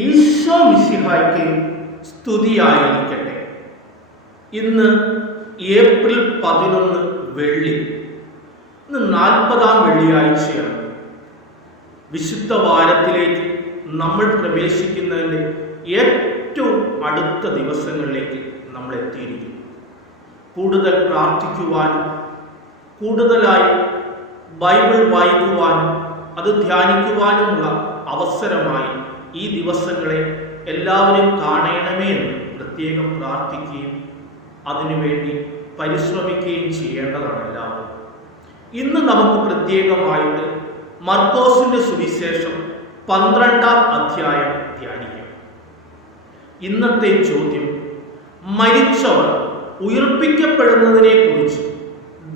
ഈശോ മിശിഹായ്ക്ക് സ്തുതിയായിരിക്കട്ടെ. ഇന്ന് ഏപ്രിൽ 11 വെള്ളി. ഇന്ന് 40-ാം വെള്ളിയാഴ്ചയാണ്. വിശുദ്ധ വാരത്തിലേക്ക് നമ്മൾ പ്രവേശിക്കുന്നതിൻ്റെ ഏറ്റവും അടുത്ത ദിവസങ്ങളിലേക്ക് നമ്മൾ എത്തിയിരിക്കുന്നു. കൂടുതൽ പ്രാർത്ഥിക്കുവാനും കൂടുതലായി ബൈബിൾ വായിക്കുവാനും അത് ധ്യാനിക്കുവാനുമുള്ള അവസരമായി ഈ ദിവസങ്ങളെ എല്ലാവരും കാണണമേ എന്ന് പ്രത്യേകം പ്രാർത്ഥിക്കുകയും അതിനുവേണ്ടി പരിശ്രമിക്കുകയും ചെയ്യേണ്ടതാണ് എല്ലാവരും. ഇന്ന് നമുക്ക് പ്രത്യേകമായിട്ട് മർക്കോസിന്റെ സുവിശേഷം 12-ാം അധ്യായം ധ്യാനിക്കാം. ഇന്നത്തെ ചോദ്യം: മരിച്ചവർ ഉയർപ്പിക്കപ്പെടുന്നതിനെ കുറിച്ച്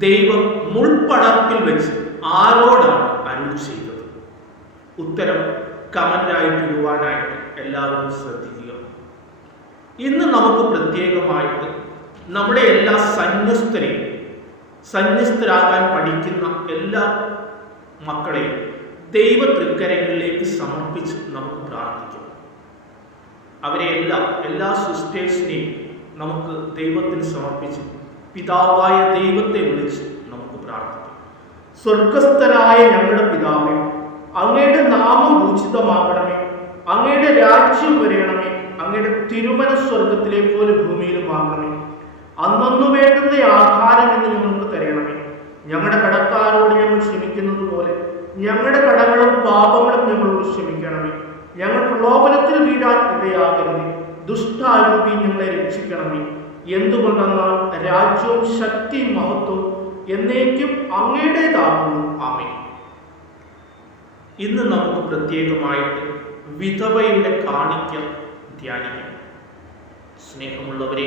ദൈവം മുൾപ്പടർപ്പിൽ വെച്ച് ആരോടാണ് അരുൾ ചെയ്തത്? ഉത്തരം കമന്റായിട്ട് ഇടുവാനായിട്ട് എല്ലാവരും ശ്രദ്ധിക്കുക. ഇന്ന് നമുക്ക് പ്രത്യേകമായിട്ട് നമ്മുടെ എല്ലാ സന്യസ്തരാകാൻ പഠിക്കുന്ന എല്ലാ മക്കളെയും ദൈവ തൃക്കരങ്ങളിലേക്ക് സമർപ്പിച്ച് നമുക്ക് പ്രാർത്ഥിക്കാം. അവരെ എല്ലാ സിസ്റ്റേഴ്സിനെയും നമുക്ക് ദൈവത്തിന് സമർപ്പിച്ച് പിതാവായ ദൈവത്തെ വിളിച്ച് നമുക്ക് പ്രാർത്ഥിക്കാം. സ്വർഗസ്ഥനായ ഞങ്ങളുടെ പിതാവേ, അങ്ങയുടെ നാമം പൂജിതമാകണമേ, അങ്ങയുടെ രാജ്യം വരയണമേ, അങ്ങയുടെ തിരുമനസ് സ്വർഗത്തിലെ പോലെ ഭൂമിയിലും ആകണമേ. അന്നു വേണ്ടുന്ന ആഹാരം എന്ന് ഞങ്ങൾക്ക് തരണമേ. ഞങ്ങളുടെ കടക്കാരോട് ഞങ്ങൾ ക്ഷമിക്കുന്നത് പോലെ ഞങ്ങളുടെ കടങ്ങളും പാപങ്ങളും ഞങ്ങളോട് ക്ഷമിക്കണമേ. ഞങ്ങൾ പ്രലോഭനത്തിൽ വീഴാൻ ഇടയാകരുതേ, ദുഷ്ടാരൂപി ഞങ്ങളെ രക്ഷിക്കണമേ. എന്തുകൊണ്ടെന്നാൽ രാജ്യവും ശക്തിയും മഹത്വവും എന്നേക്കും അങ്ങയുടേതാകുന്നു. ആമേൻ. ഇന്ന് നമുക്ക് പ്രത്യേകമായിട്ട് വിധവയുടെ കാണിക്ക ധ്യാനിക്കാം. സ്നേഹമുള്ളവരെ,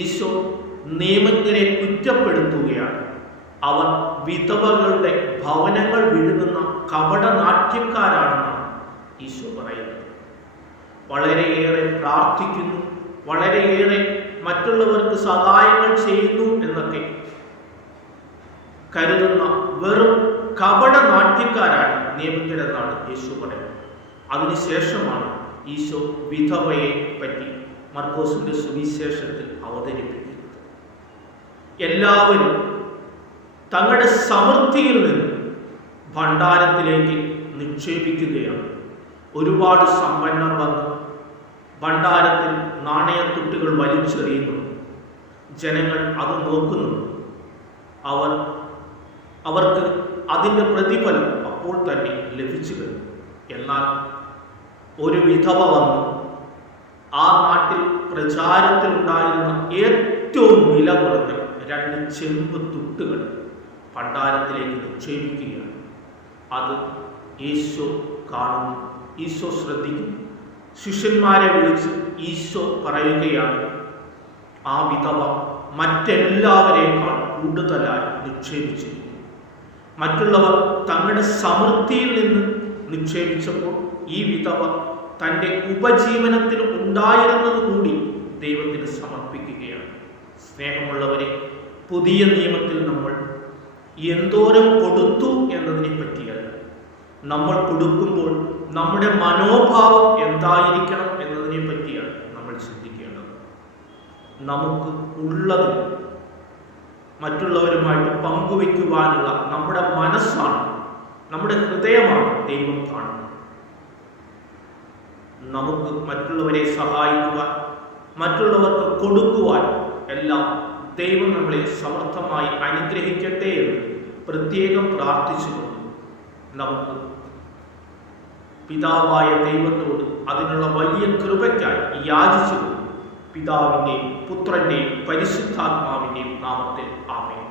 ഈശോ നിയമജ്ഞരെ കുറ്റപ്പെടുത്തുകയാണ്. അവർ വിധവകളുടെ ഭവനങ്ങൾ വിഴുങ്ങുന്ന കപടനാട്യക്കാരാണെന്നാണ് ഈശോ പറയുന്നത്. വളരെയേറെ പ്രാർത്ഥിക്കുന്നു, വളരെയേറെ മറ്റുള്ളവർക്ക് സഹായങ്ങൾ ചെയ്യുന്നു എന്നൊക്കെ കരുതുന്ന വെറും കപടനാട്യക്കാരാണ് നിയമജ്ഞരെന്നാണ് ഈശോ പറയുന്നത്. അതിനുശേഷമാണ് ഈശോ വിധവയെ പറ്റി മർക്കോസിന്റെ സുവിശേഷത്തിൽ അവതരിപ്പിക്കുന്നത്. എല്ലാവരും തങ്ങളുടെ സമൃദ്ധിയിൽ നിന്ന് ഭണ്ഡാരത്തിലേക്ക് നിക്ഷേപിക്കുകയാണ്. ഒരുപാട് സമ്പന്നർ വന്ന് ഭണ്ഡാരത്തിൽ നാണയത്തുട്ടുകൾ വലിച്ചെറിയുന്നു. ജനങ്ങൾ അത് നോക്കുന്നു. അവർക്ക് അതിൻ്റെ പ്രതിഫലം അപ്പോൾ തന്നെ ലഭിച്ചു കഴിഞ്ഞു. എന്നാൽ ഒരു വിധവ വന്നു ആ നാട്ടിൽ പ്രചാരത്തിലുണ്ടായിരുന്ന ഏറ്റവും വില കുറഞ്ഞ 2 ചെമ്പ് തുട്ടുകൾ ഭണ്ഡാരത്തിലേക്ക് നിക്ഷേപിക്കുകയാണ്. അത് ഈശോ കാണുന്നു, ഈശോ ശ്രദ്ധിക്കുന്നു. ശിഷ്യന്മാരെ വിളിച്ച് ഈശോ പറയുകയാണ്, ആ വിധവ മറ്റെല്ലാവരേക്കാൾ കൂടുതലായി നിക്ഷേപിച്ചിരിക്കുന്നു. മറ്റുള്ളവർ തങ്ങളുടെ സമൃദ്ധിയിൽ നിന്ന് നിക്ഷേപിച്ചപ്പോൾ ഈ വിധവ തൻ്റെ ഉപജീവനത്തിന് ഉണ്ടായിരുന്നത് കൂടി ദൈവത്തിന് സമർപ്പിക്കുകയാണ്. സ്നേഹമുള്ളവരെ, പുതിയ നിയമത്തിൽ നമ്മൾ എന്തോരം കൊടുത്തു എന്നതിനെ പറ്റിയല്ല, നമ്മൾ കൊടുക്കുമ്പോൾ നമ്മുടെ മനോഭാവം എന്തായിരിക്കണം എന്നതിനെ പറ്റിയാണ് നമ്മൾ ചിന്തിക്കേണ്ടത്. നമുക്ക് ഉള്ളത് മറ്റുള്ളവരുമായിട്ട് പങ്കുവയ്ക്കുവാനുള്ള നമ്മുടെ മനസ്സാണ്, നമ്മുടെ ഹൃദയമാണ് ദൈവം കാണുന്നത്. നമുക്ക് മറ്റുള്ളവരെ സഹായിക്കുവാൻ, മറ്റുള്ളവർക്ക് കൊടുക്കുവാൻ എല്ലാം ദൈവം നമ്മളെ സമർത്ഥമായി അനുഗ്രഹിക്കട്ടെ എന്ന് പ്രത്യേകം പ്രാർത്ഥിച്ചുകൊണ്ട് നമുക്ക് പിതാവായ ദൈവത്തോട് അതിനുള്ള വലിയ കൃപയ്ക്കായി യാചിച്ചുകൊണ്ട് പിതാവിൻ്റെയും പുത്രൻ്റെയും പരിശുദ്ധാത്മാവിൻ്റെയും നാമത്തിൽ ആമേൻ.